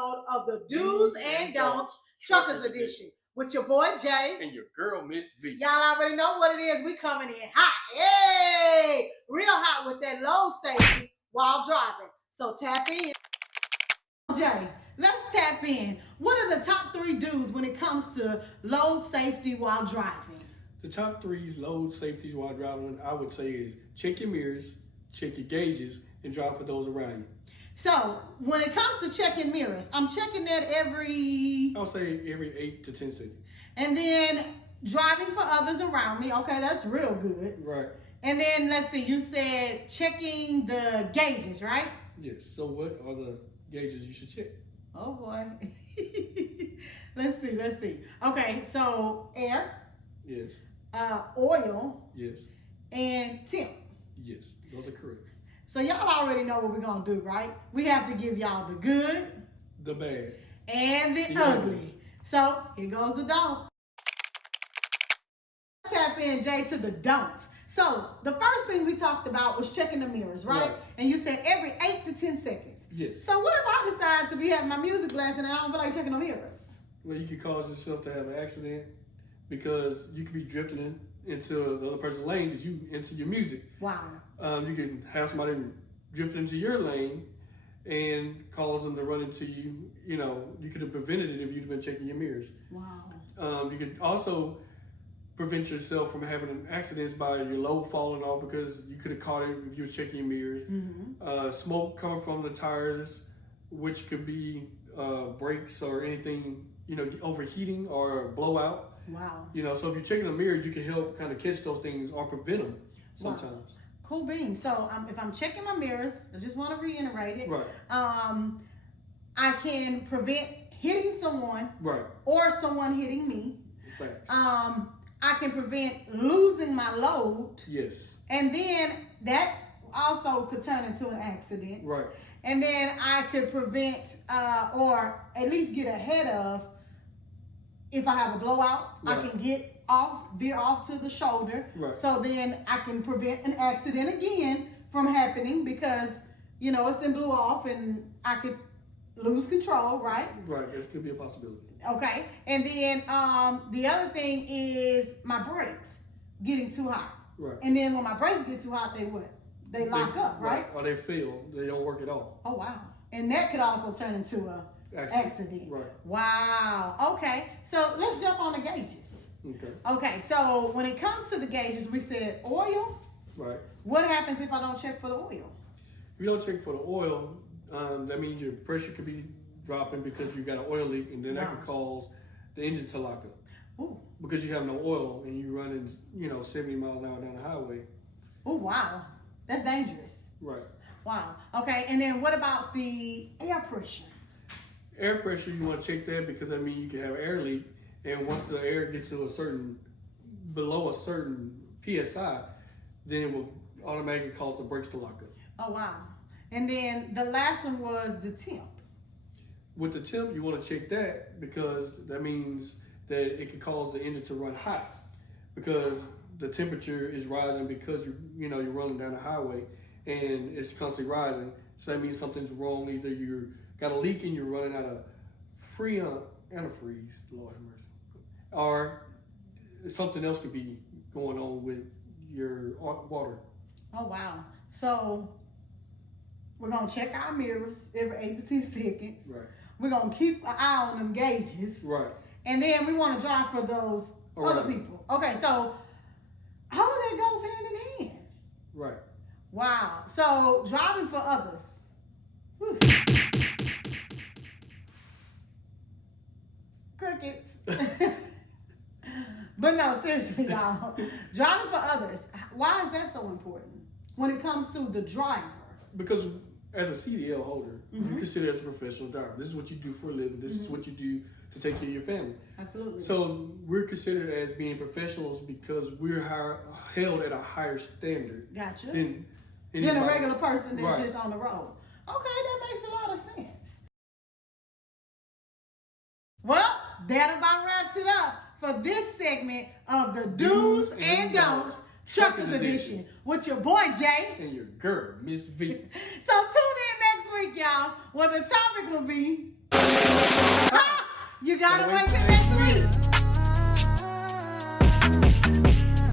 episode of the Do's and Don'ts Truckers Edition with your boy Jay and your girl Miss V. Y'all already know what it is. We coming in hot. Hey! Real hot with that load safety while driving. So tap in. Jay, let's tap in. What are the top 3 do's when it comes to load safety while driving? The top 3 load safeties while driving, I would say, is check your mirrors, check your gauges, and drive for those around you. So when it comes to checking mirrors, I'm checking that I would say every 8 to 10 seconds. And then driving for others around me. Okay, that's real good. Right. And then let's see, you said checking the gauges, right? Yes. So what are the gauges you should check? Oh boy. Let's see. Okay, so air. Yes. Oil. Yes. And temp. Yes, those are correct. So y'all already know what we're gonna do, right? We have to give y'all the good, the bad, and the ugly. So here goes the don'ts. Tap in, Jay, to the don'ts. So the first thing we talked about was checking the mirrors, right? And you said every 8 to 10 seconds. Yes. So what if I decide to be having my music blasting and I don't feel like checking the mirrors? Well, you could cause yourself to have an accident because you could be drifting into the other person's lane because you into your music. Wow. You can have somebody drift into your lane and cause them to run into you. You know, you could have prevented it if you'd been checking your mirrors. Wow. You could also prevent yourself from having accidents by your load falling off because you could have caught it if you were checking your mirrors. Mm-hmm. Smoke coming from the tires, which could be brakes or anything, you know, overheating or blowout. Wow. You know, so if you're checking the mirrors, you can help kind of catch those things or prevent them sometimes. Wow. Cool beans. So if I'm checking my mirrors, I just want to reiterate it. Right. I can prevent hitting someone. Right. Or someone hitting me. Thanks. I can prevent losing my load. Yes. And then that also could turn into an accident. Right. And then I could prevent or at least get ahead of if I have a blowout. Right. I can veer off to the shoulder. Right. So then I can prevent an accident again from happening because, you know, it's been blew off and I could lose control, right? Right, it could be a possibility. Okay, and then the other thing is my brakes getting too hot. Right. And then when my brakes get too hot, they what? They lock up, right? Or they fail. They don't work at all. Oh, wow. And that could also turn into a accident. Right. Wow. Okay, so let's jump on the gauges. Okay. Okay, so when it comes to the gauges, we said oil. Right. What happens if I don't check for the oil? If you don't check for the oil, that means your pressure could be dropping because you got an oil leak, and then that could cause the engine to lock up. Ooh. Because you have no oil and you're running, 70 miles an hour down the highway. Oh, wow. That's dangerous. Right. Wow. Okay, and then what about the air pressure? Air pressure, you want to check that because that means you can have an air leak, and once the air gets to below a certain PSI, then it will automatically cause the brakes to lock up. Oh, wow. And then the last one was the temp. With the temp, you want to check that because that means that it could cause the engine to run hot because the temperature is rising because you're running down the highway and it's constantly rising. So that means something's wrong. Either you got a leak and you're running out of antifreeze, Lord have mercy, or something else could be going on with your water. Oh, wow. So we're going to check our mirrors every 8 to 10 seconds. Right. We're going to keep an eye on them gauges. Right. And then we want to drive for those other people. Okay, so all of that goes hand in hand. Right. Wow. So driving for others. Whew. Crickets. But no, seriously, y'all. Driving for others. Why is that so important when it comes to the driver? Because as a CDL holder, you're considered as a professional driver. This is what you do for a living. This is what you do to take care of your family. Absolutely. So we're considered as being professionals because we're held at a higher standard. Gotcha. Than a regular person that's just on the road. Okay, that makes a lot of sense. Well, that about wraps it up for this segment of the Do's and Don'ts Truckers Edition with your boy Jay and your girl Miss V. So tune in next week, y'all, where the topic will be You gotta Gotta wait wait till till next next week.